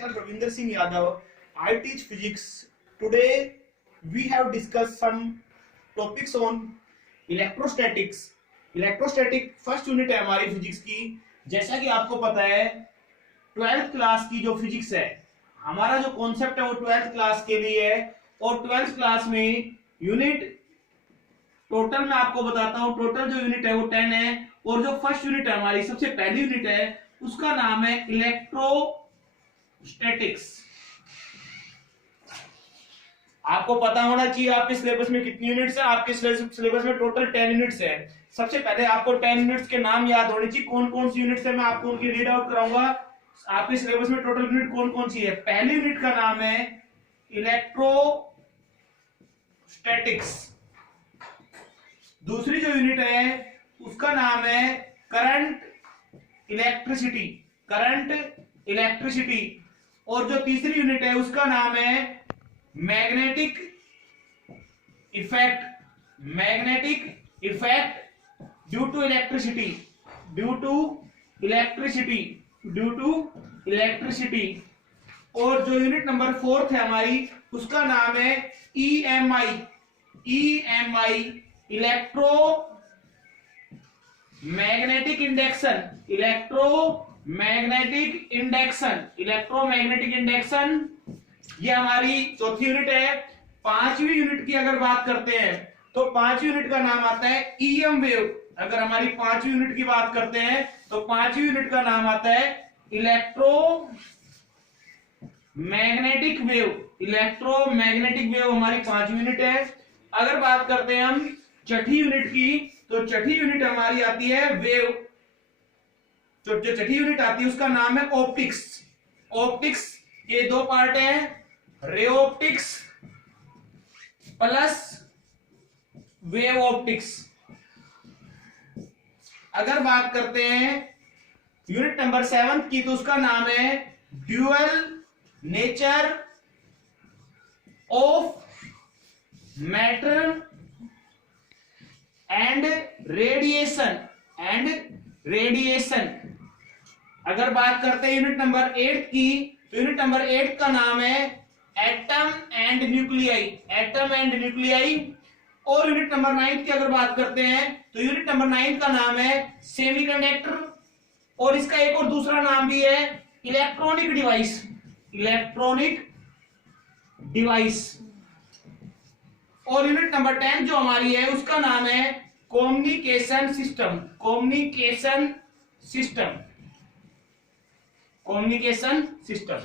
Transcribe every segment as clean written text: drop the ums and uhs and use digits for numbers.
Myself Ravinder Singh Yadav. I teach physics. Today we have discussed some topics on electrostatics. Electrostatic first unit है हमारी physics की. जैसा कि आपको पता है 12th क्लास की जो फिजिक्स है, हमारा जो कॉन्सेप्ट है वो 12th क्लास के लिए है. और 12th क्लास में यूनिट टोटल मैं आपको बताता हूं. टोटल जो यूनिट है वो 10 है. और जो फर्स्ट यूनिट है हमारी सबसे पहली यूनिट है उसका नाम है इलेक्ट्रोस्टैटिक्स. आपको पता होना चाहिए आपके सिलेबस में कितनी यूनिट्स है. आपके सिलेबस में टोटल 10 यूनिट्स है. सबसे पहले आपको 10 यूनिट्स के नाम याद होने चाहिए. कौन कौन सी यूनिट्स है मैं आपको उनकी रीड आउट कराऊंगा. आपके सिलेबस में टोटल यूनिट कौन कौन सी है. पहली यूनिट का नाम है इलेक्ट्रोस्टैटिक्स. दूसरी जो यूनिट है उसका नाम है करंट इलेक्ट्रिसिटी. Current electricity. और जो तीसरी यूनिट है उसका नाम है magnetic effect. Magnetic effect due to electricity. Due to electricity. Due to electricity. और जो यूनिट नंबर 4 है हमारी उसका नाम है EMI. EMI electro magnetic induction. Electromagnetic induction. Electromagnetic induction ये हमारी चौथी यूनिट है. पांचवी यूनिट की अगर बात करते हैं तो पांचवी यूनिट का नाम आता है EM वेव. अगर हमारी पांचवी यूनिट की बात करते हैं तो पांचवी यूनिट का नाम आता है इलेक्ट्रोमैग्नेटिक वेव. इलेक्ट्रोमैग्नेटिक वेव हमारी पांचवी यूनिट है. अगर बात करते हैं हम छठी यूनिट की तो छठी यूनिट हमारी आती है वेव. तो जो छठी यूनिट आती है उसका नाम है ऑप्टिक्स. ऑप्टिक्स के दो पार्ट है, ray optics plus wave optics. अगर बात करते हैं यूनिट नंबर 7 की तो उसका नाम है dual nature of matter and radiation. अगर बात करते हैं यूनिट नंबर 8 की तो यूनिट नंबर 8 का नाम है atom and nuclei. Atom and nuclei. और यूनिट नंबर 9 की अगर बात करते हैं तो यूनिट नंबर 9 का नाम है सेमीकंडक्टर. और इसका एक और दूसरा नाम भी है इलेक्ट्रॉनिक डिवाइस. Electronic device. और यूनिट नंबर 10 जो हमारी है उसका नाम है communication system. Communication system. Communication system.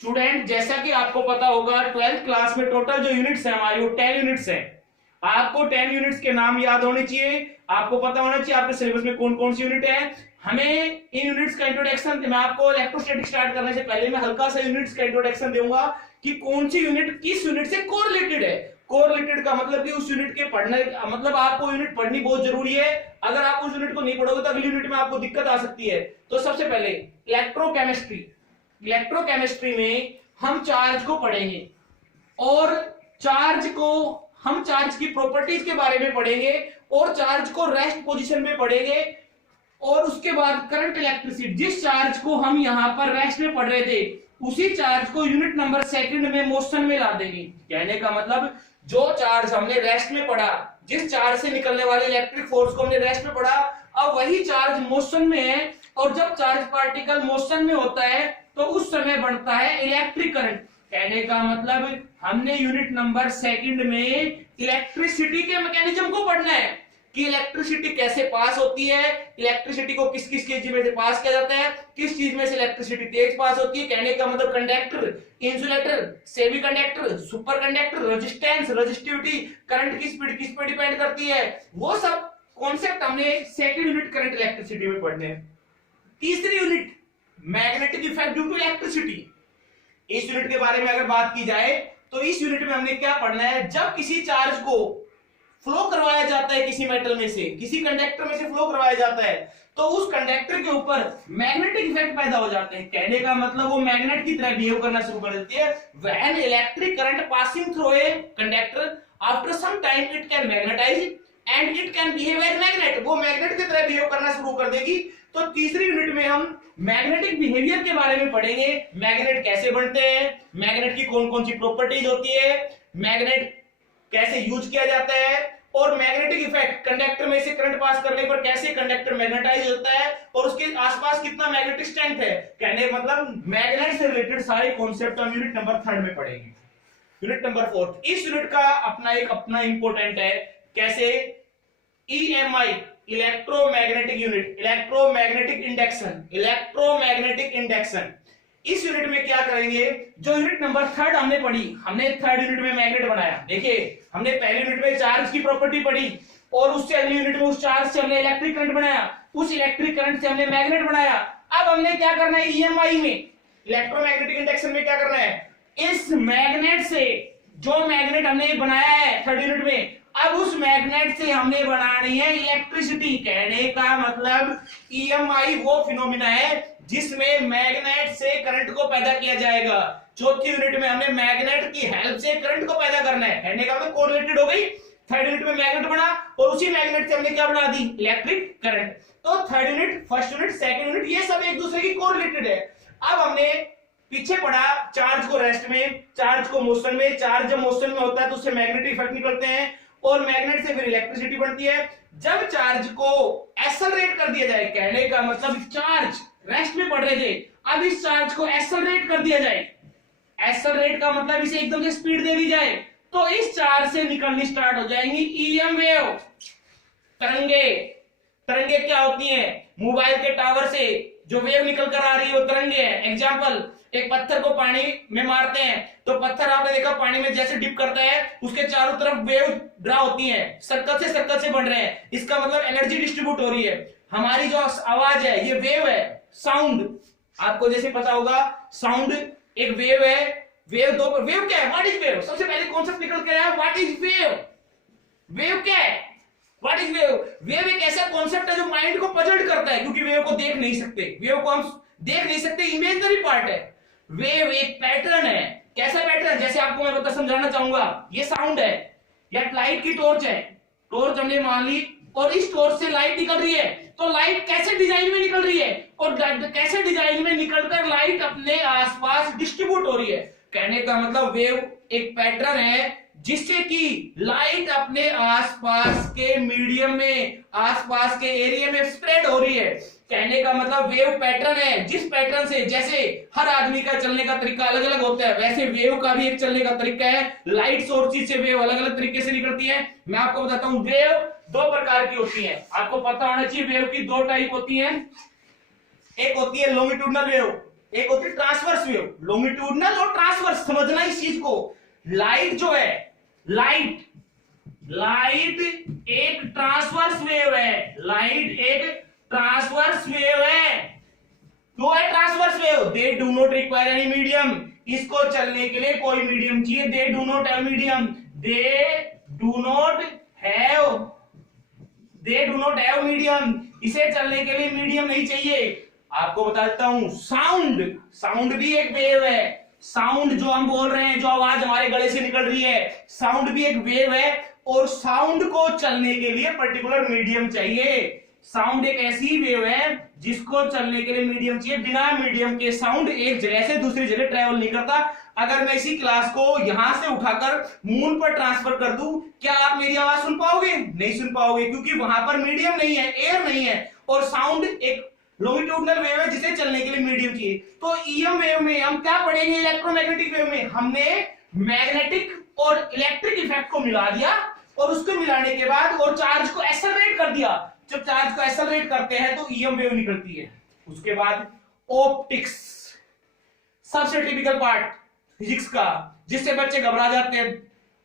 Student जैसा कि आपको पता होगा 12th क्लास में टोटल जो यूनिट्स है हमारी वो 10 यूनिट्स है. आपको 10 यूनिट्स के नाम याद होने चाहिए. आपको पता होना चाहिए आपके सिलेबस में कौन कौन सी यूनिट है. हमें इन यूनिट्स का इंट्रोडक्शन मैं आपको इलेक्ट्रोस्टैटिक स्टार्ट करने से पहले मैं हल्का सा यूनिट्स का इंट्रोडक्शन दूंगा कि कौन सी यूनिट किस यूनिट से कोरिलेटेड है. कोरिलेटेड का मतलब कि उस यूनिट के पढ़ने मतलब आपको यूनिट पढ़नी बहुत जरूरी है. अगर आप उस यूनिट को नहीं पढ़ोगे तो अगली यूनिट में आपको दिक्कत आ सकती है. तो सबसे पहले इलेक्ट्रोकेमिस्ट्री. इलेक्ट्रोकेमिस्ट्री में हम चार्ज को पढ़ेंगे और हम चार्ज की प्रॉपर्टीज के बारे में पढ़ेंगे और चार्ज को रेस्ट पोजीशन में पढ़ेंगे. और उसके बाद करंट इलेक्ट्रिसिटी. जिस चार्ज को हम यहां पर रेस्ट में पढ़ रहे थे उसी चार्ज को यूनिट नंबर सेकंड में मोशन में ला देंगे. कहने का मतलब जो चार्ज हमने रेस्ट में पढ़ा, जिस चार्ज से निकलने वाले इलेक्ट्रिक फोर्स को हमने रेस्ट में पढ़ा, अब वही चार्ज मोशन में है. और जब चार्ज पार्टिकल मोशन में होता है तो उस समय बनता है इलेक्ट्रिक करंट. कहने का मतलब हमने यूनिट नंबर सेकंड में इलेक्ट्रिसिटी के मैकेनिज्म को पढ़ना है कि इलेक्ट्रिसिटी कैसे पास होती है, इलेक्ट्रिसिटी को किस किस चीज में से पास किया जाता है, किस चीज में से इलेक्ट्रिसिटी तेज पास होती है. कहने का मतलब conductor, insulator, semiconductor, super conductor, resistance, resistivity, current की स्पीड किस पर डिपेंड करती है, वो सब कॉन्सेप्ट हमने सेकंड यूनिट करंट इलेक्ट्रिसिटी में पढ़ने हैं. तीसरी unit magnetic effect due to electricity. इस यूनिट के बारे में अगर बात की जाए तो इस यूनिट में हमने क्या पढ़ना है. जब किसी चार्ज को फ्लो करवाया जाता है किसी मेटल में से, किसी कंडक्टर में से फ्लो करवाया जाता है तो उस कंडक्टर के ऊपर मैग्नेटिक इफेक्ट पैदा हो जाते हैं. कहने का मतलब वो मैग्नेट की तरह बिहेव करना शुरू कर देती है. When electric current passing through a conductor after some time it can magnetise and it can behave as magnet. वो मैग्नेट की तरह बिहेव करना शुरू कर देगी. तो तीसरी यूनिट में हम मैग्नेटिक बिहेवियर के बारे में पढ़ेंगे। मैग्नेट कैसे बनते हैं, मैग्नेट की कौन कौन सी प्रॉपर्टीज होती है, मैग्नेट कैसे यूज किया जाता है, और मैग्नेटिक इफेक्ट, कंडक्टर में से करंट पास करने पर कैसे कंडक्टर मैग्नेटाइज होता है और उसके आसपास कितना मैग्नेटिक स्ट्रेंथ है। कहने का मतलब मैग्नेट से रिलेटेड सारे कॉन्सेप्ट हम यूनिट नंबर 3 में पढ़ेंगे। यूनिट नंबर 4 इस यूनिट का अपना इंपॉर्टेंट है। कैसे, EMI, electromagnetic unit, electromagnetic induction, electromagnetic induction. इस यूनिट में क्या करेंगे, जो यूनिट नंबर 3 हमने पढ़ी, हमने 3rd यूनिट में मैग्नेट बनाया। देखिए हमने पहले यूनिट में चार्ज की प्रॉपर्टी पढ़ी और उससे अगली यूनिट में उस चार्ज से हमने इलेक्ट्रिक करंट बनाया, उस इलेक्ट्रिक करंट से हमने मैग्नेट बनाया। अब हमने क्या करना है, EMI में, इलेक्ट्रोमैग्नेटिक इंडक्शन में क्या करना है, इस मैग्नेट से, जो मैग्नेट हमने बनाया है 3rd यूनिट में, अब उस मैग्नेट से हमने बनानी है इलेक्ट्रिसिटी। कहने का मतलब EMI वो फिनोमिना है जिसमें मैग्नेट से करंट को पैदा किया जाएगा। 4थी यूनिट में हमने मैग्नेट की हेल्प से करंट को पैदा करना है। कहने का मतलब कोरिलेटेड हो गई। 3rd यूनिट में मैग्नेट बना और उसी मैग्नेट से हमने क्या बना दी, इलेक्ट्रिक करंट। तो 3rd unit, 1st unit, 2nd unit, ये सब एक दूसरे की कोरिलेटेड है। अब हमने पीछे पढ़ा चार्ज को रेस्ट में, चार्ज को मोशन में। चार्ज जब मोशन में होता है तो उससे मैग्नेटिक इफेक्ट निकलते हैं और मैग्नेट से फिर इलेक्ट्रिसिटी बनती है। जब चार्ज को एक्सेलरेट कर दिया जाए, कहने का मतलब चार्ज रेस्ट में पढ़ रहे थे, अब इस चार्ज को एक्सेलरेट कर दिया जाए, एक्सेलरेट का मतलब इसे एकदम से स्पीड दे दी जाए, तो इस चार्ज से निकलनी स्टार्ट हो जाएंगी EM वेव, तरंगे। तरंगे क्या होती हैं, मोबाइल के टावर से जो वेव निकल कर आ रही है वो तरंगे है। एग्जाम्पल, एक पत्थर को पानी में मारते हैं तो पत्थर आपने देखा पानी में जैसे डिप करता है उसके चारों तरफ वेव ड्रा होती है, सर्कल से बन रहे हैं। इसका मतलब एनर्जी डिस्ट्रीब्यूट हो रही है। हमारी जो आवाज है ये वेव है, साउंड। आपको जैसे पता होगा साउंड एक वेव है। वेव क्या है, व्हाट इज वेव, सबसे पहले कॉन्सेप्ट निकल के आया, व्हाट इज वेव। वेव क्या है, व्हाट इज वेव। वेव एक ऐसा कॉन्सेप्ट है जो माइंड को पजल्ड करता है, क्योंकि वेव को देख नहीं सकते, वेव को हम देख नहीं सकते, इमेजिनरी पार्ट है। वेव एक पैटर्न है। कैसा पैटर्न, जैसे आपको मैं बता समझाना चाहूंगा, ये साउंड है या लाइट की टॉर्च है, टॉर्च हमने मान ली और इस टॉर्च से लाइट निकल रही है, तो लाइट कैसे डिजाइन में निकल रही है और कैसे डिजाइन में निकलकर लाइट अपने आसपास डिस्ट्रीब्यूट हो रही है। कहने का मतलब वेव एक पैटर्न है जिससे कि लाइट अपने आसपास के मीडियम में, आसपास के एरिया में स्प्रेड हो रही है। कहने का मतलब वेव पैटर्न है, जिस पैटर्न से, जैसे हर आदमी का चलने का तरीका अलग अलग होता है, वैसे वेव का भी एक चलने का तरीका है। लाइट सोर्सेज से वेव अलग अलग तरीके से निकलती है। मैं आपको बताता हूं, वेव 2 प्रकार की होती है, आपको पता होना चाहिए। वेव की 2 टाइप होती है, एक होती है लॉन्गिट्यूडनल वेव, एक होती है ट्रांसवर्स वेव। लॉन्गिट्यूडनल और ट्रांसवर्स, समझना इस चीज को। लाइट जो है, लाइट एक ट्रांसवर्स वेव है, लाइट एक ट्रांसवर्स वेव है। क्यों है transverse wave, they do not require any medium. इसको चलने के लिए कोई मीडियम चाहिए, they do not have medium, they do not have medium. इसे चलने के लिए मीडियम नहीं चाहिए। आपको बता देता हूं, साउंड भी एक वेव है। साउंड जो हम बोल रहे हैं, जो आवाज हमारे गले से निकल रही है, साउंड भी एक वेव है। और साउंड को चलने के लिए पर्टिकुलर मीडियम चाहिए। साउंड एक ऐसी वेव है जिसको चलने के लिए मीडियम चाहिए। बिना मीडियम के साउंड एक जगह से दूसरी जगह ट्रेवल नहीं करता। अगर मैं इसी क्लास को यहां से उठाकर मून पर ट्रांसफर कर दूं, क्या आप मेरी आवाज सुन पाओगे? नहीं सुन पाओगे, क्योंकि वहां पर मीडियम नहीं है, एयर नहीं है। और साउंड एक लॉन्गिट्यूडनल वेव है जिसे चलने के लिए मीडियम चाहिए। तो EM वेव में हम क्या पढ़ेंगे, इलेक्ट्रोमैग्नेटिक वेव में हमने मैग्नेटिक और इलेक्ट्रिक इफेक्ट को मिला दिया और उसको मिलाने के बाद और चार्ज को एक्सेलरेट कर दिया। जब चार्ज को एक्सेलरेट करते हैं तो EM वेव निकलती है। उसके बाद ऑप्टिक्स, सबसे टिपिकल पार्ट फिजिक्स का, जिससे बच्चे घबरा जाते हैं।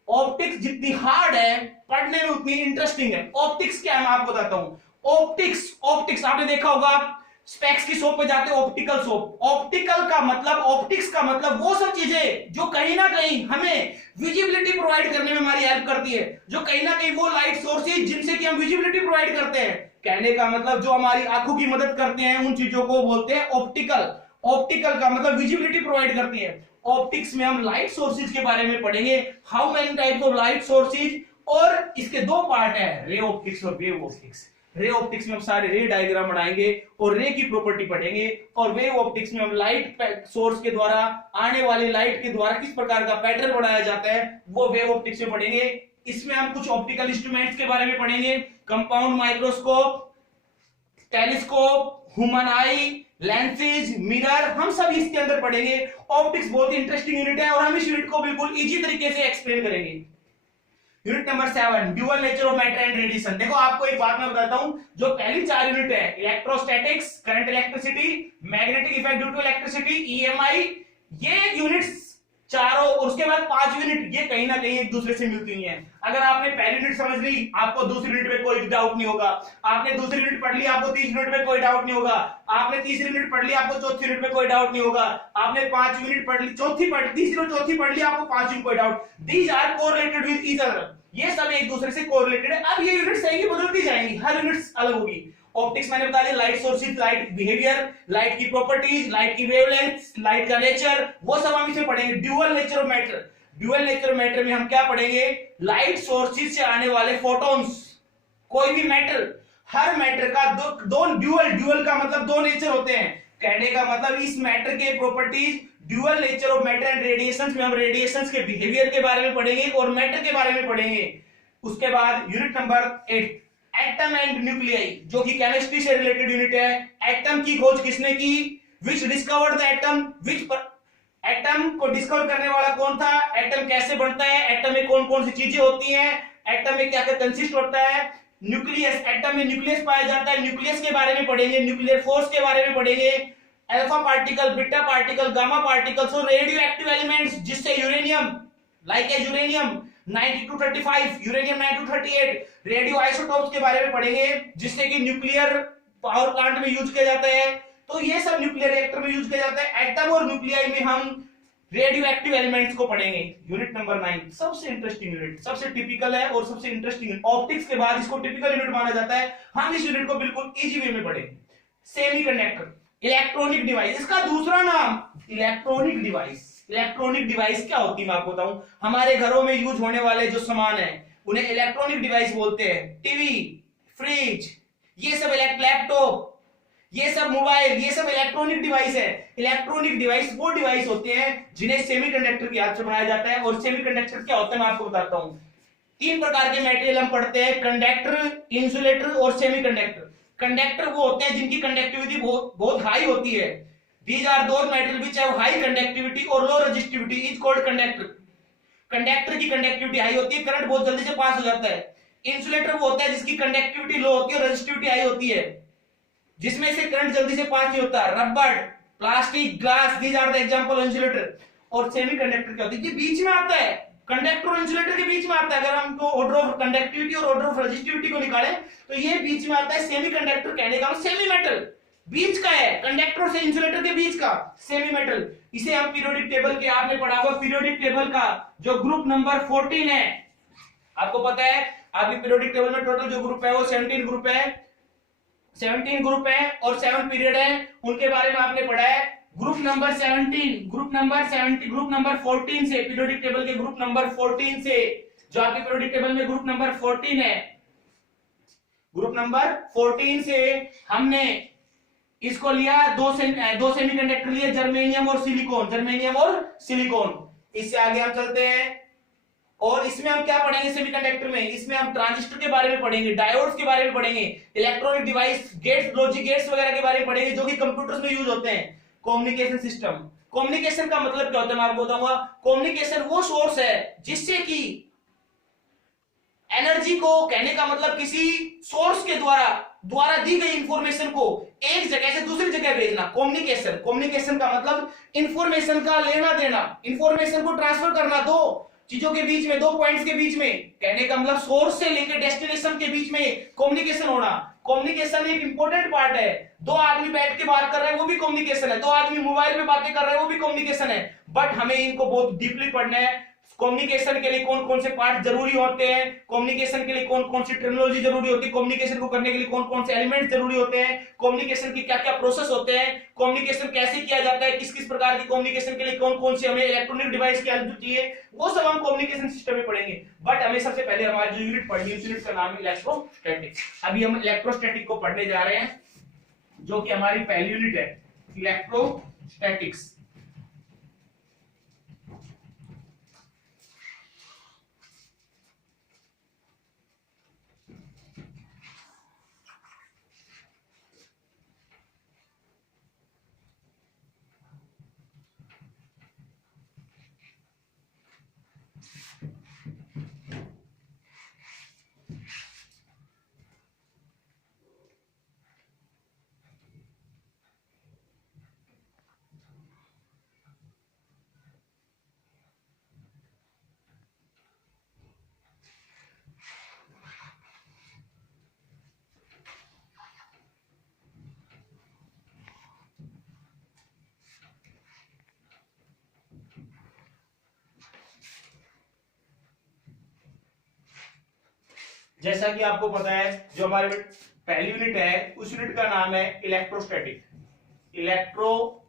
ऑप्टिक्स जितनी हार्ड है, पढ़ने में उतनी इंटरेस्टिंग है। ऑप्टिक्स क्या है मैं आपको बताता हूं। ऑप्टिक्स आपने देखा होगा, स्पेक्स की शॉप पे जाते हैं, ऑप्टिकल शॉप। ऑप्टिकल का मतलब, ऑप्टिक्स का मतलब वो सब चीजें जो कहीं ना कहीं हमें विजिबिलिटी प्रोवाइड करने में हमारी हेल्प करती है, जो कहीं ना कहीं वो लाइट सोर्सेज जिनसे कि हम विजिबिलिटी प्रोवाइड करते हैं। कहने का मतलब जो हमारी आंखों की मदद करते हैं, उन चीजों को बोलते हैं ऑप्टिकल। ऑप्टिकल का मतलब विजिबिलिटी प्रोवाइड करती है। ऑप्टिक्स में हम लाइट सोर्सेज के बारे में पढ़ेंगे, how many types of light sources. और इसके 2 पार्ट है, रे ऑप्टिक्स और वेव ऑप्टिक्स। रे ऑप्टिक्स में हम सारे रे डायग्राम बनाएंगे और रे की प्रॉपर्टी पढ़ेंगे, और वेव ऑप्टिक्स में हम लाइट सोर्स के द्वारा आने वाली लाइट के द्वारा किस प्रकार का पैटर्न बनाया जाता है वो वेव ऑप्टिक्स में पढ़ेंगे। इसमें हम कुछ ऑप्टिकल इंस्ट्रूमेंट्स के बारे में पढ़ेंगे, कंपाउंड माइक्रोस्कोप, टेलीस्कोप, ह्यूमन आई, लेंसेज, मिरर, हम सब इसके अंदर पढ़ेंगे। ऑप्टिक्स बहुत ही इंटरेस्टिंग यूनिट है और हम इस यूनिट को बिल्कुल इजी तरीके से एक्सप्लेन करेंगे। Unit number 7, dual nature of matter and radiation. देखो आपको एक बात मैं बताता हूं, जो पहली 4 यूनिट है, electrostatics, current electricity, magnetic effect due to electricity, EMI, ये यूनिट्स चारों, और उसके बाद 5 यूनिट, ये कहीं ना कहीं एक दूसरे से मिलती हुई हैं। अगर आपने पहली यूनिट समझ ली, आपको दूसरी यूनिट में कोई डाउट नहीं होगा। आपने दूसरी यूनिट पढ़ ली, आपको तीसरी यूनिट में कोई डाउट नहीं होगा। आपने तीसरी यूनिट पढ़ ली, आपको चौथी यूनिट में कोई डाउट नहीं होगा। आपने 5 यूनिट पढ़ ली, तीसरी और चौथी पढ़ ली, आपको 5 में कोई doubt. These are correlated with each other, ये सब एक दूसरे से कोरिलेटेड है। अब ये यूनिट्स आएंगी, बदलती जाएंगी, हर यूनिट्स अलग होगी। ऑप्टिक्स मैंने बता दिया, light sources, light behaviour, light की प्रॉपर्टीज, लाइट की वेवलेंथ, लाइट का नेचर, वो सब हम इसे पढ़ेंगे। Dual nature of matter, dual nature of matter में हम क्या पढ़ेंगे, लाइट सोर्सेज से आने वाले फोटॉन्स, कोई भी मैटर, हर मैटर का दो ड्यूअल का मतलब 2 नेचर होते हैं। कहने का मतलब इस मैटर के properties, dual nature of matter and radiations में हम रेडिएशंस के बिहेवियर के बारे में पढ़ेंगे और मैटर के बारे में पढ़ेंगे। उसके बाद unit number 8, atom and nuclei, जो कि केमिस्ट्री से रिलेटेड यूनिट है। एटम की खोज किसने की, विच डिस्कवर्ड द एटम, एटम को डिस्कवर करने वाला कौन था, एटम कैसे बनता है, एटम में कौन कौन सी चीजें होती हैं, एटम में क्या क्या कंसिस्ट होता है। न्यूक्लियस, एटम में न्यूक्लियस पाया जाता है, न्यूक्लियस के बारे में पढ़ेंगे, न्यूक्लियर फोर्स के बारे में पढ़ेंगे, alpha particle, beta particle, gamma particles और रेडियो एक्टिव एलिमेंट्स, जिससे uranium, like as uranium 9235, uranium 9238, radioisotopes के बारे में पढ़ेंगे, जिससे कि न्यूक्लियर पावर प्लांट में यूज किया जाता है। तो ये सब न्यूक्लियर रिएक्टर में यूज किया जाता है। एटम और न्यूक्लियाई में हम रेडियो एक्टिव एलिमेंट्स को पढ़ेंगे। यूनिट नंबर 9, सबसे इंटरेस्टिंग यूनिट, सबसे टिपिकल है और सबसे इंटरेस्टिंग। ऑप्टिक्स के बाद इसको टिपिकल यूनिट माना जाता है। हम इस यूनिट को बिल्कुल इजी वे में पढ़ेंगे। सेमीकंडक्टर, इलेक्ट्रॉनिक डिवाइस, इसका दूसरा नाम इलेक्ट्रॉनिक डिवाइस। इलेक्ट्रॉनिक डिवाइस क्या होती है मैं आपको बताऊं। हमारे घरों में यूज होने वाले जो सामान है उन्हें इलेक्ट्रॉनिक डिवाइस बोलते हैं। टीवी, फ्रिज, ये सब लैपटॉप, ये सब मोबाइल, ये सब इलेक्ट्रॉनिक डिवाइस है। इलेक्ट्रॉनिक डिवाइस वो डिवाइस होते हैं जिन्हें सेमीकंडक्टर की याद से बनाया जाता है। और सेमीकंडक्टर क्या होता है मैं आपको बताता हूं। 3 प्रकार के मटेरियल हम पढ़ते हैं, कंडक्टर, इंसुलेटर और सेमीकंडक्टर। कंडक्टर वो होते हैं जिनकी कंडक्टिविटी बहुत हाई होती है। These are those material which have high conductivity or low resistivity is called conductor. Conductor की कंडक्टिविटी हाई होती है, करंट बहुत जल्दी से पास हो जाता है। इंसुलेटर वो होता है जिसकी कंडक्टिविटी लो होती है और रेजिस्टिविटी हाई होती है, जिसमें से करंट जल्दी से पास नहीं होता। Rubber, plastic, glass, these are the example insulator. और सेमीकंडक्टर क्या होती है, ये बीच में आता है, कंडक्टर और इंसुलेटर के बीच में आता है। अगर हमको ऑर्डर ऑफ कंडक्टिविटी और ऑर्डर ऑफ रेजिस्टिविटी को निकालें तो ये बीच में आता है। सेमीकंडक्टर कहने का सेमी मेटल, बीच का है, कंडक्टर से इंसुलेटर के बीच का सेमी मेटल। इसे हम पीरियोडिक टेबल के, आपने पढ़ा होगा पीरियोडिक टेबल का जो ग्रुप नंबर 14 है, आपको पता है आपकी पीरियोडिक टेबल में टोटल जो ग्रुप है वो 17 ग्रुप है, 17 ग्रुप है और 7 पीरियड है। उनके बारे में आपने पढ़ा है। ग्रुप नंबर 17, ग्रुप नंबर 14 से, पीरियोडिक टेबल के ग्रुप नंबर 14 से, जो आपके पीरियोडिक टेबल में ग्रुप नंबर 14 है, ग्रुप नंबर 14 से हमने इसको लिया, दो सेमीकंडक्टर लिए, जर्मेनियम और सिलिकॉन। इससे आगे हम चलते हैं और इसमें हम क्या पढ़ेंगे सेमीकंडक्टर में, इसमें हम ट्रांजिस्टर के बारे में पढ़ेंगे, डायोड्स के बारे में पढ़ेंगे, electronic device, gates, logic gates वगैरह के बारे में पढ़ेंगे जो कि कंप्यूटर्स में यूज होते हैं। कम्युनिकेशन सिस्टम, कम्युनिकेशन का मतलब क्या होता है मैं आपको बताऊंगा। कम्युनिकेशन वो सोर्स है जिससे कि एनर्जी को, कहने का मतलब किसी सोर्स के द्वारा दी गई इंफॉर्मेशन को एक जगह से दूसरी जगह भेजना। कम्युनिकेशन का मतलब इंफॉर्मेशन का लेना देना, इंफॉर्मेशन को ट्रांसफर करना, दो चीजों के बीच में, 2 पॉइंट्स के बीच में। कहने का मतलब सोर्स से लेकर डेस्टिनेशन के बीच में कम्युनिकेशन होना। कम्युनिकेशन एक इंपॉर्टेंट पार्ट है। 2 आदमी बैठ के बात कर रहे हैं वो भी कम्युनिकेशन है, 2 आदमी मोबाइल पे बातें कर रहे हैं वो भी कम्युनिकेशन है। बट हमें इनको बहुत डीपली पढ़ना है। कम्युनिकेशन के लिए कौन कौन से पार्ट जरूरी होते हैं, कम्युनिकेशन के लिए कौन कौन सी टर्मिनोलॉजी जरूरी होती है, कम्युनिकेशन को करने के लिए कौन कौन से एलिमेंट जरूरी होते हैं, कम्युनिकेशन की क्या क्या प्रोसेस होते हैं, कम्युनिकेशन कैसे किया जाता है, किस किस प्रकार की कम्युनिकेशन के लिए कौन कौन से हमें इलेक्ट्रॉनिक डिवाइस की हेल्प चाहिए, वो सब हम कम्युनिकेशन सिस्टम में पढ़ेंगे। बट हमें सबसे पहले हमारी जो यूनिट पढ़नी है उस यूनिट का नाम है इलेक्ट्रोस्टैटिक्स। अभी हम इलेक्ट्रोस्टैटिक को पढ़ने जा रहे हैं, जो कि हमारी पहली यूनिट है, इलेक्ट्रोस्टैटिक्स। जैसा कि आपको पता है, जो हमारे पहली यूनिट है उस यूनिट का नाम है इलेक्ट्रोस्टैटिक, इलेक्ट्रोस्टैटिक्स।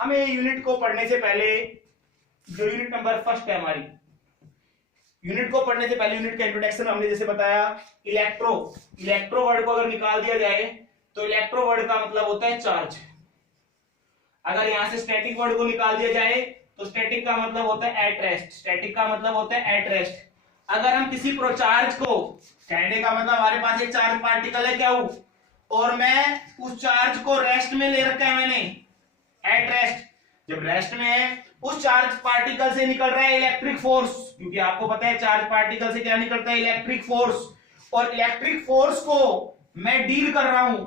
हमें यूनिट को पढ़ने से पहले, जो यूनिट नंबर फर्स्ट है हमारी, यूनिट को पढ़ने से पहले यूनिट का इंट्रोडक्शन हमने जैसे बताया, इलेक्ट्रो वर्ड को अगर निकाल दिया जाए तो इलेक्ट्रो वर्ड का मतलब होता है चार्ज। अगर यहां से स्टैटिक वर्ड को निकाल दिया जाए तो स्टैटिक का मतलब होता है एट रेस्ट, स्टैटिक का मतलब होता है एट रेस्ट। अगर हम किसी चार्ज को, कहने का मतलब हमारे पास एक चार्ज पार्टिकल है क्या वो, और मैं उस चार्ज को रेस्ट में ले रखा है मैंने, एट रेस्ट। जब रेस्ट में है उस चार्ज पार्टिकल से निकल रहा है इलेक्ट्रिक फोर्स, क्योंकि आपको पता है चार्ज पार्टिकल से क्या निकलता है, इलेक्ट्रिक फोर्स। और इलेक्ट्रिक फोर्स को मैं डील कर रहा हूं,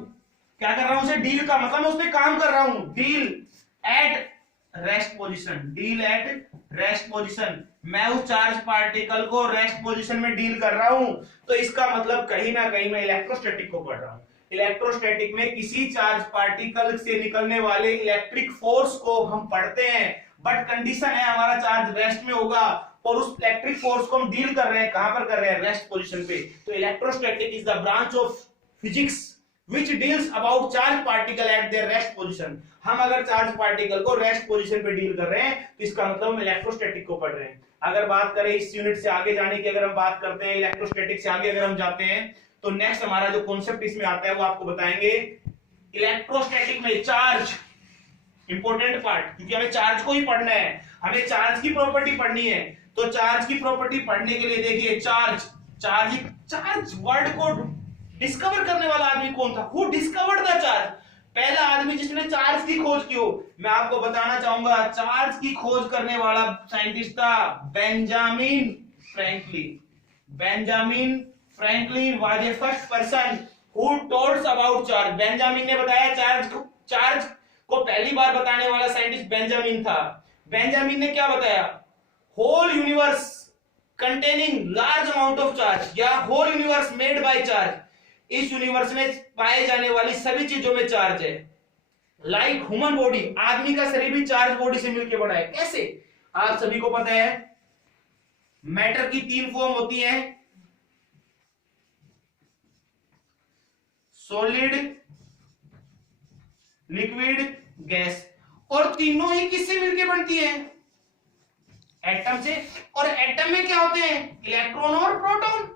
क्या कर रहा हूं उसे, डील का मतलब मैं उस पर काम कर रहा हूं, deal at rest position, deal at rest position. मैं उस चार्ज पार्टिकल को रेस्ट पोजीशन में डील कर रहा हूं, तो इसका मतलब कहीं ना कहीं मैं इलेक्ट्रोस्टैटिक को पढ़ रहा हूं। इलेक्ट्रोस्टैटिक में किसी चार्ज पार्टिकल से निकलने वाले इलेक्ट्रिक फोर्स को हम पढ़ते हैं, बट कंडीशन है हमारा चार्ज रेस्ट में होगा और उस इलेक्ट्रिक फोर्स को हम डील कर रहे हैं, कहां पर कर रहे हैं, रेस्ट पोजीशन पे। तो electrostatic is the branch of physics which deals about charge particle at their rest position। हम अगर चार्ज पार्टिकल को रेस्ट पोजीशन पे डील कर रहे हैं तो इसका मतलब हम इलेक्ट्रोस्टैटिक को पढ़ रहे हैं। अगर बात करें इस यूनिट से आगे जाने की, अगर हम बात करते हैं इलेक्ट्रोस्टैटिक से आगे अगर हम जाते हैं तो नेक्स्ट हमारा जो कॉन्सेप्ट इसमें आता है वो आपको बताएंगे। इलेक्ट्रोस्टैटिक में चार्ज इंपॉर्टेंट पार्ट, क्योंकि हमें चार्ज को ही पढ़ना है, हमें चार्ज की प्रॉपर्टी पढ़नी है। तो चार्ज की प्रॉपर्टी पढ़ने के लिए देखिए, चार्ज वर्ड को डिस्कवर करने वाला आदमी कौन था, हु डिस्कवर्ड द चार्ज, पहला आदमी जिसने चार्ज की खोज की हो। मैं आपको बताना चाहूंगा चार्ज की खोज करने वाला साइंटिस्ट था Benjamin Franklin. Benjamin Franklin was a first person who told about charge. Benjamin ने बताया चार्ज को पहली बार बताने वाला साइंटिस्ट बेंजामिन था। बेंजामिन ने क्या बताया, whole universe containing large amount of charge, या whole universe made by charge, इस यूनिवर्स में पाए जाने वाली सभी चीजों में चार्ज है। लाइक ह्यूमन बॉडी, आदमी का शरीर भी चार्ज बॉडी से मिलकर बना है। कैसे, आप सभी को पता है मैटर की 3 फॉर्म होती है, सॉलिड, लिक्विड, गैस, और तीनों ही किससे मिलकर बनती है, एटम से। और एटम में क्या होते हैं, इलेक्ट्रॉन और प्रोटॉन।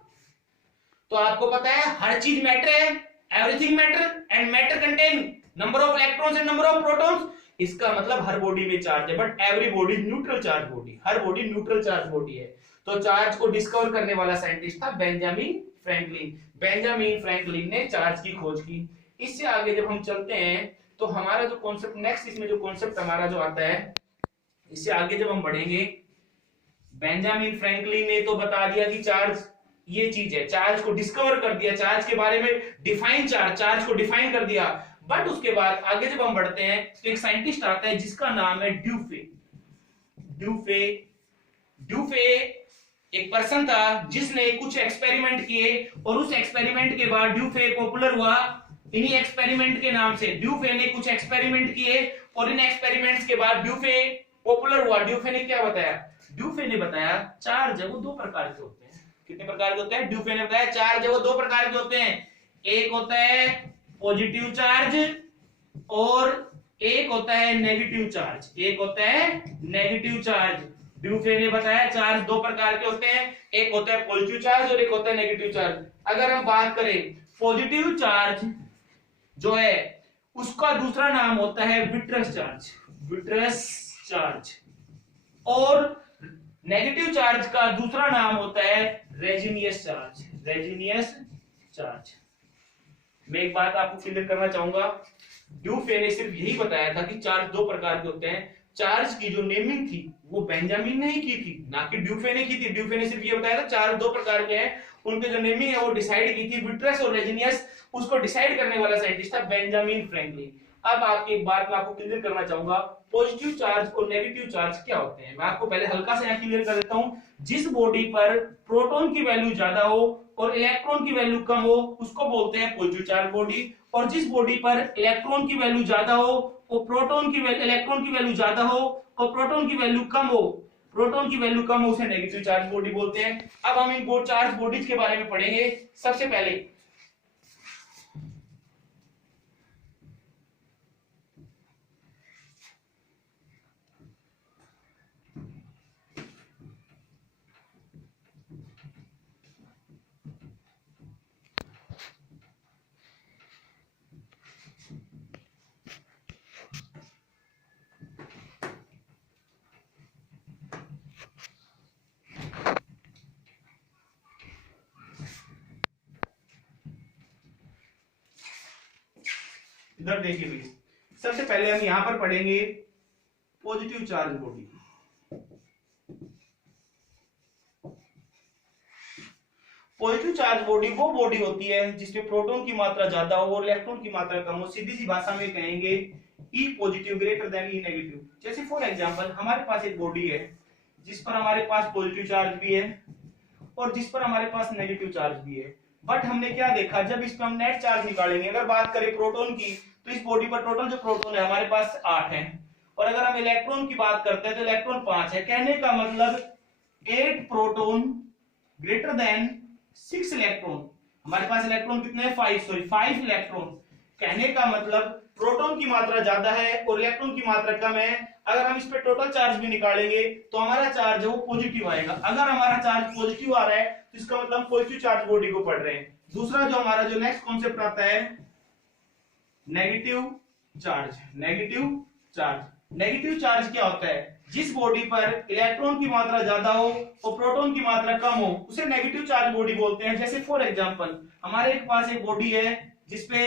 तो आपको पता है हर चीज मैटर है, everything matter, and matter contain number of electrons and number of protons. इसका मतलब हर बॉडी में चार्ज है, but every body neutral charge body, her body neutral charge body है। तो चार्ज को डिस्कवर करने वाला साइंटिस्ट था बेंजामिन फ्रैंकलिन। बेंजामिन फ्रैंकलिन ने चार्ज की खोज की। इससे आगे जब हम चलते हैं तो हमारा जो कॉन्सेप्ट नेक्स्ट, इसमें जो कॉन्सेप्ट हमारा जो आता है, इससे आगे जब हम बढ़ेंगे, बेंजामिन फ्रैंकलिन ने तो बता दिया कि चार्ज ये चीज है, चार्ज को डिस्कवर कर दिया, चार्ज के बारे में डिफाइन, चार्ज को डिफाइन कर दिया। बट उसके बाद आगे जब हम बढ़ते हैं तो एक साइंटिस्ट आता है जिसका नाम है ड्यूफे। ड्यूफे एक पर्सन था जिसने कुछ एक्सपेरिमेंट किए, और उस एक्सपेरिमेंट के बाद ड्यूफे पॉपुलर हुआ इन्हीं एक्सपेरिमेंट के नाम से। ड्यूफे ने कुछ एक्सपेरिमेंट किए और इन एक्सपेरिमेंट्स के बाद ड्यूफे पॉपुलर हुआ। ड्यूफे ने क्या बताया? ड्यूफे ने बताया चार्ज है वो दो प्रकार के होते हैं। कितने प्रकार के होते हैं? ड्यूफे ने बताया चार्ज है वो दो प्रकार के होते हैं। एक होता है पॉजिटिव चार्ज और एक होता है नेगेटिव चार्ज। एक होता है नेगेटिव चार्ज। ड्यूफे ने बताया चार्ज दो प्रकार के होते हैं, एक होता है पॉजिटिव चार्ज और एक होता है नेगेटिव चार्ज। अगर हम बात करें पॉजिटिव चार्ज जो है उसका दूसरा नाम होता है विट्रस चार्ज, विट्रस चार्ज। और नेगेटिव चार्ज का दूसरा नाम होता है रेजिनियस चार्ज, रेजिनियस चार्ज। मैं एक बात आपको क्लियर करना चाहूंगा, ड्यूफे ने सिर्फ यही बताया था कि चार्ज दो प्रकार के होते हैं। चार्ज की जो नेमिंग थी वो बेंजामिन ने ही की थी, ना कि ड्यूफे ने की थी। ड्यूफे ने सिर्फ ये बताया था चार्ज दो प्रकार के हैं, उनके जो नेमिंग है वो डिसाइड की थी विट्रस और रेजिनियस। उसको डिसाइड करने वाला साइंटिस्ट था बेंजामिन फ्रैंकलिन। अब आपकी एक बात मैं आपको क्लियर करना चाहूंगा, पॉजिटिव चार्ज और नेगेटिव चार्ज क्या होते हैं। मैं आपको पहले हल्का से क्लियर कर देता हूं। जिस बॉडी पर प्रोटॉन की वैल्यू ज्यादा हो और इलेक्ट्रॉन की वैल्यू कम हो उसको बोलते हैं पॉजिटिव चार्ज बॉडी। और जिस बॉडी पर इलेक्ट्रॉन की वैल्यू ज्यादा हो और प्रोटॉन की इलेक्ट्रॉन की वैल्यू ज्यादा हो और प्रोटॉन की वैल्यू कम हो, प्रोटॉन की वैल्यू कम हो, उसे नेगेटिव चार्ज बॉडी बोलते हैं। अब हम इन चार्ज बॉडीज के बारे में पढ़ेंगे। सबसे पहले इधर देखिए प्लीज, सबसे पहले हम यहां पर पढ़ेंगे positive charge body. Positive charge body वो बॉडी होती है जिसमें प्रोटॉन की मात्रा ज्यादा हो और इलेक्ट्रॉन की मात्रा कम हो। सीधी सी भाषा में कहेंगे ई पॉजिटिव ग्रेटर देन ई नेगेटिव। जैसे फॉर एग्जांपल हमारे पास एक बॉडी है जिस पर हमारे पास पॉजिटिव चार्ज भी है और जिस पर हमारे पास नेगेटिव चार्ज भी है। बट हमने क्या देखा, जब इस पर हम नेट चार्ज निकालेंगे, अगर बात करें प्रोटॉन की तो इस बॉडी पर टोटल जो प्रोटॉन है हमारे पास 8 है और अगर हम इलेक्ट्रॉन की बात करते हैं तो इलेक्ट्रॉन 5 है। कहने का मतलब 8 प्रोटॉन ग्रेटर देन 6 इलेक्ट्रॉन। हमारे पास इलेक्ट्रॉन कितने हैं? 5 इलेक्ट्रॉन। कहने का मतलब प्रोटॉन की मात्रा ज्यादा है और इलेक्ट्रॉन की मात्रा कम है। अगर हम इस पे टोटल चार्ज भी निकालेंगे तो हमारा चार्ज है वो पॉजिटिव आएगा। अगर हमारा चार्ज पॉजिटिव आ रहा है तो इसका मतलब पॉजिटिव चार्ज बॉडी को पढ़ रहे हैं। दूसरा जो हमारा जो नेक्स्ट कॉन्सेप्ट आता है negative charge. Negative charge, negative charge क्या होता है? जिस बॉडी पर इलेक्ट्रॉन की मात्रा ज्यादा हो और प्रोटॉन की मात्रा कम हो उसे नेगेटिव चार्ज बॉडी बोलते हैं। जैसे फॉर एग्जांपल हमारे पास एक बॉडी है जिसपे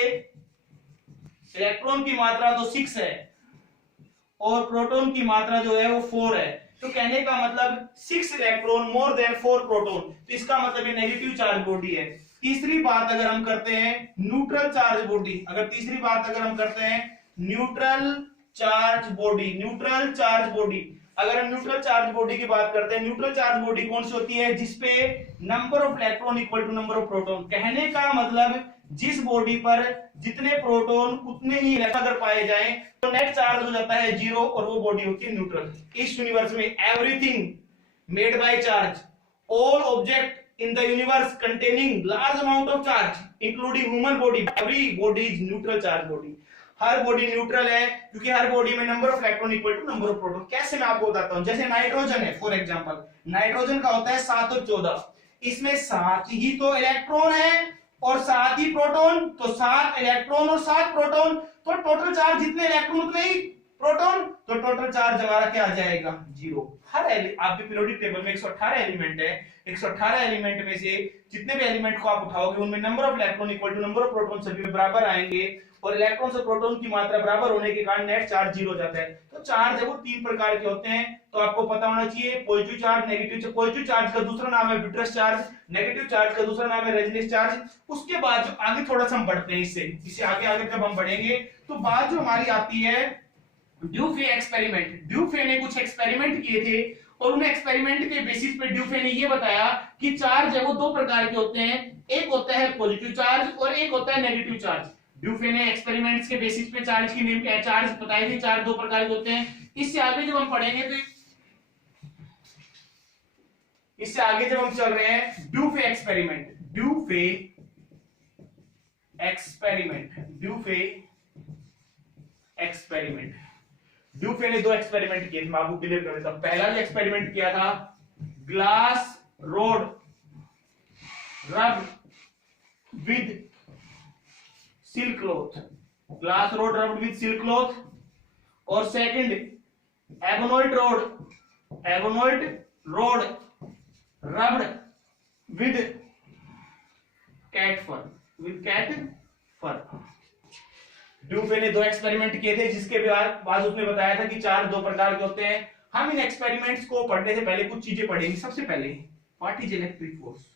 इलेक्ट्रॉन की मात्रा तो 6 है और प्रोटॉन की मात्रा जो है वो 4 है। तो कहने का मतलब 6 इलेक्ट्रॉन मोर देन 4 प्रोटॉन, तो इसका मतलब ये नेगेटिव चार्ज बॉडी है। तीसरी बात अगर हम करते हैं न्यूट्रल चार्ज बॉडी, तीसरी बात अगर हम करते हैं neutral charge body, neutral charge body. अगर हम न्यूट्रल चार्ज बॉडी की बात करते हैं, न्यूट्रल चार्ज बॉडी कौन सी होती है? जिसपे number of electron equal to number of proton. कहने का मतलब जिस बॉडी पर जितने प्रोटॉन उतने ही इलेक्ट्रॉन अगर पाए जाएं तो नेट चार्ज हो जाता है 0 और वो बॉडी होती है न्यूट्रल। इस यूनिवर्स में everything made by charge, all object in the universe containing large amount of charge including human body, every body is neutral charge body। हर बॉडी न्यूट्रल है क्योंकि हर बॉडी में number of electron equal to number of proton. कैसे मैं आपको बताता हूं, जैसे नाइट्रोजन है फॉर एग्जांपल, नाइट्रोजन का होता है 7 और 14, इसमें 7 ही तो इलेक्ट्रॉन है और 7 ही प्रोटॉन, तो 7 इलेक्ट्रॉन और 7 प्रोटॉन, तो टोटल चार्ज जितने इलेक्ट्रॉन उतने ही प्रोटॉन, तो टोटल चार्ज हमारा क्या आ जाएगा? 0। हर आपके पीरियोडिक टेबल में 118 एलिमेंट है, 118 एलिमेंट में से जितने भी एलिमेंट को आप उठाओगे उनमें number of electron equal to number of proton सभी बराबर आएंगे और इलेक्ट्रॉन और प्रोटॉन की मात्रा बराबर होने के कारण नेट चार्ज 0 हो जाता है। तो चार्ज है वो 3 प्रकार के होते हैं, तो आपको पता होना चाहिए positive charge, negative charge. Positive charge का दूसरा नाम है विट्रस चार्ज, नेगेटिव चार्ज का दूसरा नाम है रेजिनियस चार्ज। उसके बाद जो आगे थोड़ा सा हम बढ़ते हैं, इससे आगे जब हम बढ़ेंगे तो बात जो हमारी आती है ड्यूफे एक्सपेरिमेंट। ड्यूफे ने कुछ एक्सपेरिमेंट किए थे और उन एक्सपेरिमेंट के बेसिस पे ड्यूफे ने ये बताया कि चार्ज है वो 2 प्रकार के होते हैं, एक होता है पॉजिटिव चार्ज और एक होता है नेगेटिव चार्ज। ड्यूफे ने एक्सपेरिमेंट्स के बेसिस पे चार्ज बताए थे, चार्ज 2 प्रकार के होते हैं, इससे आगे जब हम पढ़ेंगे तो इससे आगे जब हम चल रहे हैं ड्यूफे एक्सपेरिमेंट, ड्यूफे एक्सपेरिमेंट, ड्यूफे एक्सपेरिमेंट। ड्यूफे ने 2 एक्सपेरिमेंट किए थे, मैं आपको क्लियर कर देता हूं। पहला जो एक्सपेरिमेंट किया था, glass rod rub with silk cloth, glass rod rubbed with silk cloth. और second ebonite rod rubbed with cat fur. Dufay ने 2 एक्सपेरिमेंट किए थे, जिसके बाद उसने बताया था कि चार्ज 2 प्रकार के होते हैं। हम इन एक्सपेरिमेंट्स को पढ़ने से पहले कुछ चीजें पढ़ेंगे। सबसे पहले what is electric force,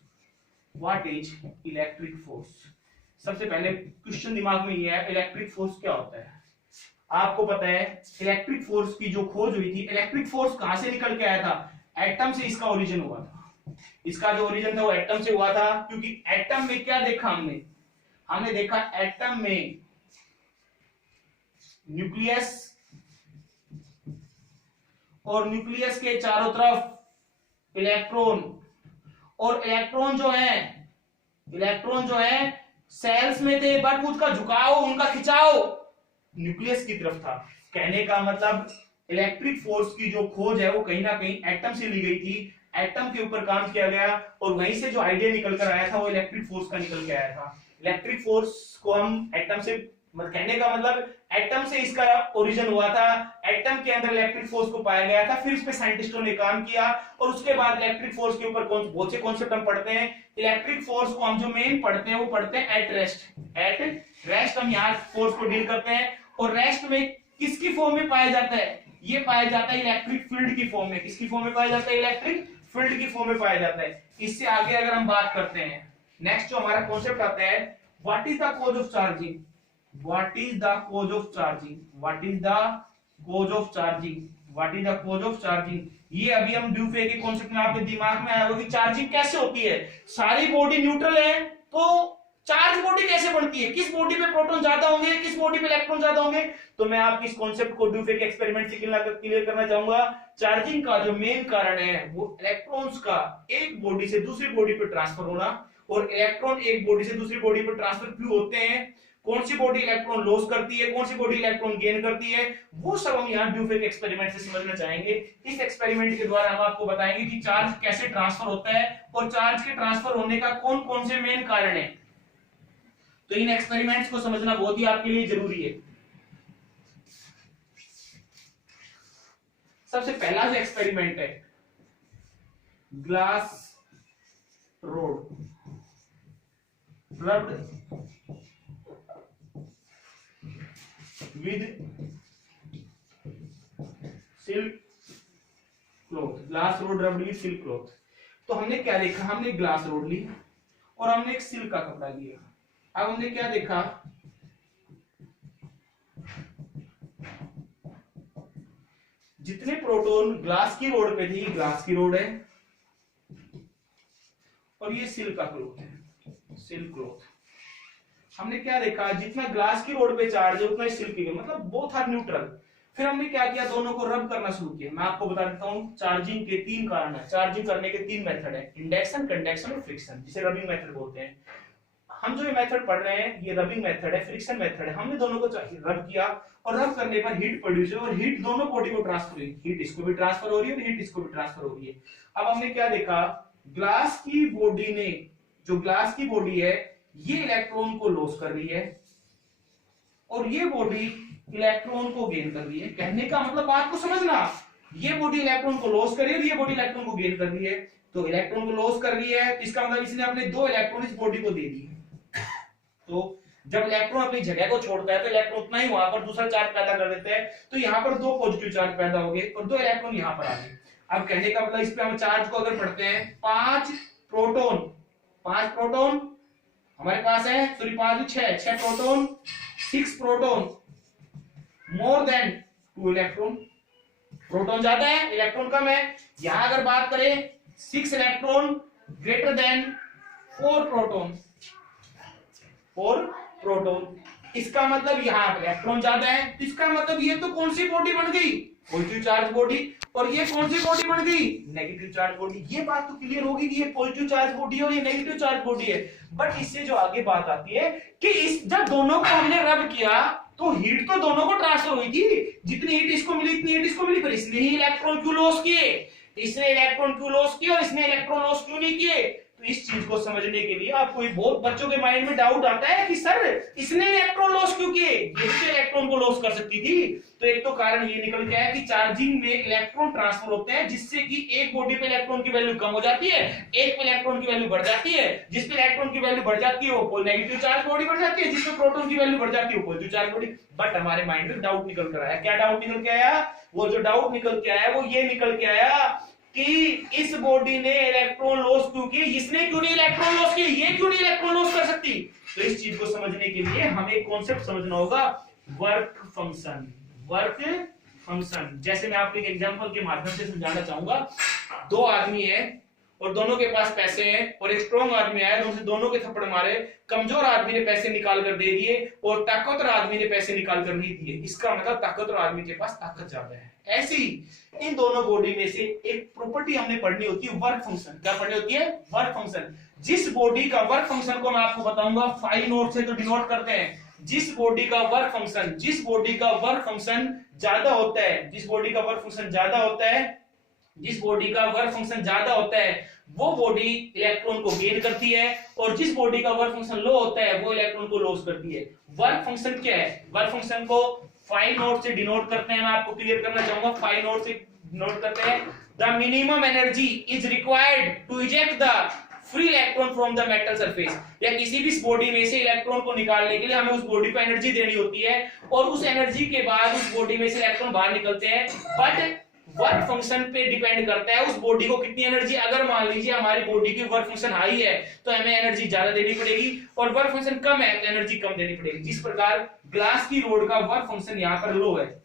what is electric force. सबसे पहले क्वेश्चन दिमाग में ये है, इलेक्ट्रिक फोर्स क्या होता है। आपको पता है इलेक्ट्रिक फोर्स की जो खोज हुई थी, इलेक्ट्रिक फोर्स कहां से निकल के आया था, एटम से इसका ओरिजिन हुआ था। इसका जो ओरिजिन था वो एटम से हुआ था, क्योंकि एटम में क्या देखा हमने देखा एटम में न्यूक्लियस, और न्यूक्लियस के चारों तरफ इलेक्ट्रॉन, और इलेक्ट्रॉन जो है सेल्स में थे, बट उसका झुकाव, उनका खिंचाव न्यूक्लियस की तरफ था। कहने का मतलब इलेक्ट्रिक फोर्स की जो खोज है वो कहीं ना कहीं एटम से ली गई थी, एटम के ऊपर काम किया गया, और वहीं से जो आइडिया निकल कर आया था वो इलेक्ट्रिक फोर्स का निकल के आया था। इलेक्ट्रिक फोर्स को हम एटम से, कहने का मतलब एटम से इसका ओरिजिन हुआ था, एटम के अंदर इलेक्ट्रिक फोर्स को पाया गया था, फिर इस पे साइंटिस्टों ने काम किया, और उसके बाद इलेक्ट्रिक फोर्स के ऊपर बहुत से कॉन्सेप्ट हम पढ़ते हैं। इलेक्ट्रिक फोर्स को हम जो मेन पढ़ते हैं वो पढ़ते हैं एट रेस्ट हम यहाँ फोर्स को डील करते हैं। और रेस्ट में किसकी फॉर्म में पाया जाता है, ये पाया जाता है इलेक्ट्रिक फील्ड की फॉर्म में। किसकी फॉर्म में पाया जाता है, इलेक्ट्रिक फील्ड की फॉर्म में पाया जाता है। इससे आगे अगर हम बात करते हैं, नेक्स्ट जो हमारा कॉन्सेप्ट आता है, what is the cause of charging, what is the cause of charging, what is the cause of charging, what is the cause of charging. ये अभी हम ड्यूफे के कॉन्सेप्ट में आपके दिमाग में आया होगा कि चार्जिंग कैसे होती है। सारी बॉडी न्यूट्रल है तो चार्ज बॉडी कैसे बनती है, किस बॉडी पे प्रोटॉन ज्यादा होंगे, किस बॉडी पे इलेक्ट्रॉन ज्यादा होंगे। तो मैं आपकी इस कॉन्सेप्ट को ड्यूफे के एक्सपेरिमेंट से क्लियर करना चाहूंगा। चार्जिंग का जो मेन कारण है वो इलेक्ट्रॉन्स का एक बॉडी से दूसरी बॉडी पे ट्रांसफर होना, और इलेक्ट्रॉन एक बॉडी से दूसरी बॉडी पे ट्रांसफर क्यों होते हैं, कौन सी बॉडी इलेक्ट्रॉन लॉस करती है, कौन सी बॉडी इलेक्ट्रॉन गेन करती है, वो सब हम यहाँ ड्यूफे के एक्सपेरिमेंट से समझना चाहेंगे। इस एक्सपेरिमेंट के द्वारा हम आपको बताएंगे कि चार्ज कैसे ट्रांसफर होता है, और चार्ज के ट्रांसफर होने का कौन कौन से मेन कारण है। तो इन एक्सपेरिमेंट्स को समझना बहुत ही आपके लिए जरूरी है। सबसे पहला जो एक्सपेरिमेंट है, glass rod rubbed with silk cloth, glass rod rubbed with silk cloth. तो हमने क्या देखा, हमने ग्लास रोड ली और हमने एक सिल्क का कपड़ा लिया। अब हमने क्या देखा, जितने प्रोटॉन ग्लास की रोड पे थे, ये ग्लास की रोड है और ये सिल्क का क्लॉथ है, सिल्क क्लॉथ। हमने क्या देखा, जितना ग्लास की रोड पे चार्ज है उतना ही सिल्क की, मतलब बोथ आर न्यूट्रल। फिर हमने क्या किया, दोनों को रब करना शुरू किया। मैं आपको बता देता हूं, चार्जिंग के 3 कारण है, चार्जिंग करने के 3 मेथड है, इंडक्शन, कंडक्शन और फ्रिक्शन, जिसे रबिंग मेथड बोलते हैं। हम जो ये मेथड पढ़ रहे हैं ये रबिंग मेथड है, फ्रिक्शन मेथड है। हमने दोनों को रब किया और रब करने पर हीट प्रोड्यूस हुई और हीट दोनों बॉडी को ट्रांसफर हुई, हीट इसको भी ट्रांसफर हो रही है और हीट इसको भी ट्रांसफर हो रही है। अब हमने क्या देखा, ग्लास की बॉडी ने, जो ग्लास की बॉडी है ये इलेक्ट्रॉन को लॉस कर रही है और ये बॉडी इलेक्ट्रॉन को गेन कर रही है। कहने का मतलब बात को समझना, ये बॉडी इलेक्ट्रॉन को लॉस कर रही है और ये बॉडी इलेक्ट्रॉन को गेन कर रही है। तो इलेक्ट्रॉन को लॉस कर रही है, इसका मतलब इसने अपने 2 इलेक्ट्रॉन इस बॉडी को दे दिए। तो जब इलेक्ट्रॉन अपनी जगह को छोड़ता है तो इलेक्ट्रॉन उतना ही वहां पर दूसरा चार्ज पैदा कर देता है। तो यहाँ पर 2 पॉजिटिव चार्ज पैदा हो गए और 2 इलेक्ट्रॉन यहाँ पर आ गए। अब कहने का मतलब इस पे हम चार्ज को अगर पढ़ते हैं, 5 प्रोटॉन हमारे पास है, sorry 5 6 proton, 6 proton more than 2 electron. Proton ज्यादा है, इलेक्ट्रॉन कम है। यहां अगर बात करें 6 इलेक्ट्रॉन ग्रेटर देन 4 प्रोटॉन, इसका मतलब यहाँ पर इलेक्ट्रॉन ज्यादा है, तो इसका मतलब ये तो कौन सी बॉडी बन गई, पॉजिटिव चार्ज बॉडी, और ये कौन सी बॉडी बन गई, नेगेटिव चार्ज बॉडी। ये बात तो क्लियर होगी कि ये पॉजिटिव चार्ज बॉडी है और ये नेगेटिव चार्ज बॉडी है। बट इससे जो आगे बात आती है कि इस जब दोनों को हमने रब किया तो हीट तो दोनों को ट्रांसफर हुई थी, जितनी हीट इसको मिली इतनी हीट इसको मिली, पर इसने ही इलेक्ट्रॉन क्यों लॉस किए, इसने इलेक्ट्रॉन क्यों लॉस किए और इसने इलेक्ट्रॉन लॉस क्यों नहीं किए। तो इस चीज को समझने के लिए आपको बहुत बच्चों के माइंड में डाउट आता है कि सर इसने इलेक्ट्रॉन लॉस क्यों किए, ये भी इलेक्ट्रॉन को लॉस कर सकती थी। तो एक तो कारण ये निकल के आया कि चार्जिंग में इलेक्ट्रॉन ट्रांसफर होते हैं, जिससे कि एक बॉडी पे इलेक्ट्रॉन की वैल्यू कम हो जाती है, एक पे इलेक्ट्रॉन की वैल्यू बढ़ जाती है। जिस पे इलेक्ट्रॉन की वैल्यू बढ़ जाती है वो नेगेटिव चार्ज बॉडी बढ़ जाती है, जिसपे प्रोटॉन की वैल्यू बढ़ जाती है वो पॉजिटिव चार्ज बॉडी। बट हमारे माइंड में डाउट निकल कर आया, क्या डाउट निकल के आया, वो जो डाउट निकल के आया वो ये निकल के आया कि इस बॉडी ने इलेक्ट्रॉन लॉस क्यों किए, इसने क्यों नहीं इलेक्ट्रॉन लॉस किए, ये क्यों नहीं इलेक्ट्रॉन लॉस कर सकती। तो इस चीज को समझने के लिए हमें एक कॉन्सेप्ट समझना होगा, वर्क फंक्शन। वर्क फंक्शन जैसे मैं आपको एक एग्जांपल के माध्यम से समझाना चाहूंगा। दो आदमी है और दोनों के पास पैसे हैं और एक स्ट्रॉन्ग आदमी आया तो उसे दोनों के थप्पड़ मारे, कमजोर आदमी ने पैसे निकाल कर दे दिए और ताकतवर आदमी ने पैसे निकाल कर नहीं दिए। इसका मतलब ताकतवर आदमी के पास ताकत ज्यादा है। ऐसी इन दोनों बॉडी में से एक प्रॉपर्टी हमने पढ़नी होती है, वर्क फंक्शन। क्या पढ़नी होती है, वर्क फंक्शन। जिस बॉडी का वर्क फंक्शन को मैं आपको बताऊंगा 5 नोट से तो डिनोट करते हैं। जिस बॉडी का वर्क फंक्शन, जिस बॉडी का वर्क फंक्शन ज्यादा होता है, जिस बॉडी का वर्क फंक्शन ज्यादा होता है, जिस बॉडी का वर्क फंक्शन ज्यादा होता है वो बॉडी इलेक्ट्रॉन को गेन करती है, और जिस बॉडी का वर्क फंक्शन लो होता है वो इलेक्ट्रॉन को लॉस करती है। वर्क फंक्शन क्या है, वर्क फंक्शन को 5 नोट से डिनोट करते हैं। मैं आपको क्लियर करना चाहूंगा, 5 नोट से डिनोट करते हैं। The minimum energy is required to eject the free electron from the metal surface. या किसी भी बॉडी में से इलेक्ट्रॉन को निकालने के लिए हमें उस बॉडी को एनर्जी देनी होती है, और उस एनर्जी के बाद उस बॉडी में से इलेक्ट्रॉन बाहर निकलते हैं। बट वर्क फंक्शन पे डिपेंड करता है उस बॉडी को कितनी एनर्जी। अगर मान लीजिए हमारी बॉडी की वर्क फंक्शन हाई है तो हमें एनर्जी ज्यादा देनी पड़ेगी, और वर्क फंक्शन कम है तो एनर्जी कम देनी पड़ेगी। जिस प्रकार ग्लास की रोड का वर्क फंक्शन यहाँ पर लो है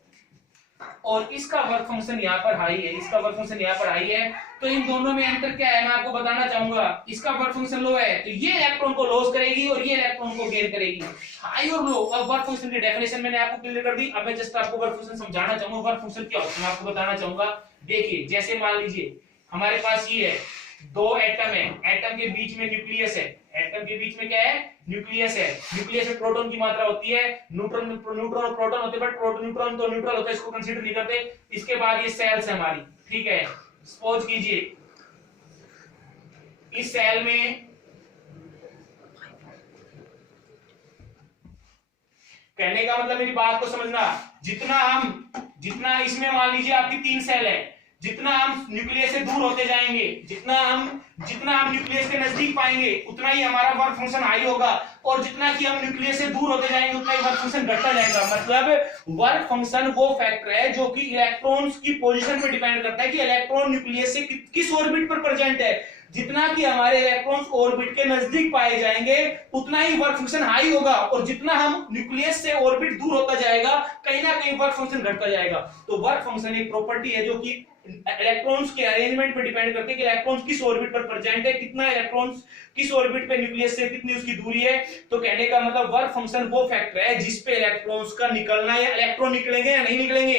और इसका वर्क फंक्शन यहाँ पर हाई है, इसका वर्क फंक्शन यहाँ पर हाई है, तो इन दोनों में अंतर क्या है मैं आपको बताना चाहूंगा। इसका वर्क फंक्शन लो है तो ये इलेक्ट्रॉन को लॉस करेगी और ये इलेक्ट्रॉन को गेन करेगी। हाई और लो। अब वर्क फंक्शन की डेफिनेशन मैंने आपको क्लियर कर दी। अब मैं जस्ट आपको वर्क फंक्शन समझाना चाहूंगा, वर्क फंक्शन क्या होता है मैं आपको बताना चाहूंगा। देखिए जैसे मान लीजिए हमारे पास ये है, दो एटम है, एटम के बीच में न्यूक्लियस है, एटम के बीच में क्या है, न्यूक्लियस है। न्यूक्लियस में प्रोटॉन की मात्रा होती है, न्यूट्रॉन और प्रोटॉन होते हैं, बट न्यूट्रॉन तो न्यूट्रल होता है, इसको कंसीडर नहीं करते। इसके बाद ये सेल्स है हमारी, ठीक है। सपोज कीजिए इस सेल में कहने का मतलब मेरी बात को समझना, जितना इसमें मान लीजिए आपकी 3 सेल है, जितना हम न्यूक्लियस से दूर होते जाएंगे, जितना हम न्यूक्लियस के नजदीक पाएंगे उतना ही हमारा वर्क फंक्शन हाई होगा, और जितना कि हम न्यूक्लियस से दूर होते जाएंगे उतना ही वर्क फंक्शन घटता जाएगा। मतलब वर्क फंक्शन वो फैक्टर है जो कि इलेक्ट्रॉन्स की पोजीशन पर डिपेंड करता है कि इलेक्ट्रॉन न्यूक्लियस से किस ऑर्बिट पर प्रेजेंट है। जितना कि हमारे इलेक्ट्रॉन्स ऑर्बिट के नजदीक पाए जाएंगे उतना ही वर्क फंक्शन हाई होगा, और जितना हम न्यूक्लियस से ऑर्बिट दूर होता जाएगा कहीं ना कहीं वर्क फंक्शन घटता जाएगा। तो वर्क फंक्शन एक प्रॉपर्टी है जो कि इलेक्ट्रॉन्स के अरेंजमेंट पर डिपेंड करते हैं कि इलेक्ट्रॉन्स किस ऑर्बिट पर प्रेजेंट है, कितना इलेक्ट्रॉन्स किस ऑर्बिट पे न्यूक्लियस से कितनी उसकी दूरी है। तो कहने का मतलब वर्क फंक्शन वो फैक्टर है जिस पे इलेक्ट्रॉन्स का निकलना या इलेक्ट्रॉन निकलेंगे या नहीं निकलेंगे।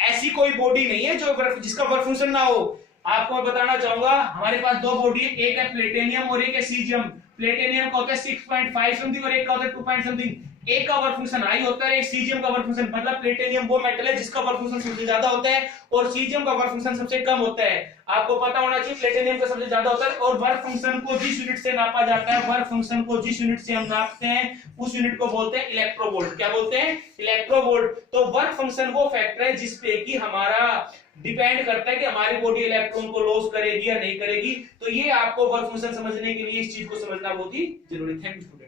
ऐसी कोई बॉडी नहीं है जो जिसका वर्क फंक्शन ना हो। आपको मैं बताना चाहूंगा हमारे पास 2 बॉडी है, एक है प्लेटिनियम और एक है सीजियम। प्लेटिनियम का होता है 6.5 समथिंग और एक का होता है 2 पॉइंट समथिंग। एक का वर्क फंक्शन हाई होता है, एक सीजियम का वर्क फंक्शन, मतलब प्लेटिनियम वो मेटल है जिसका वर्क फंक्शन सबसे ज्यादा होता है और सीजियम का वर्क फंक्शन सबसे कम होता है। आपको पता होना चाहिए प्लेटिनियम का सबसे ज्यादा होता है। और वर्क फंक्शन को जिस यूनिट से नापा जाता है, वर्क फंक्शन को जिस यूनिट से हम नापते हैं उस यूनिट को बोलते हैं इलेक्ट्रोवोल्ट। क्या बोलते हैं? इलेक्ट्रोवोल्ट। तो वर्क फंक्शन वो फैक्टर है जिसपे कि हमारा डिपेंड करता है कि हमारी बॉडी इलेक्ट्रॉन को लॉस करेगी या नहीं करेगी। तो ये आपको वर्क फंक्शन समझने के लिए इस चीज को समझना बहुत ही जरूरी है। Thank you student.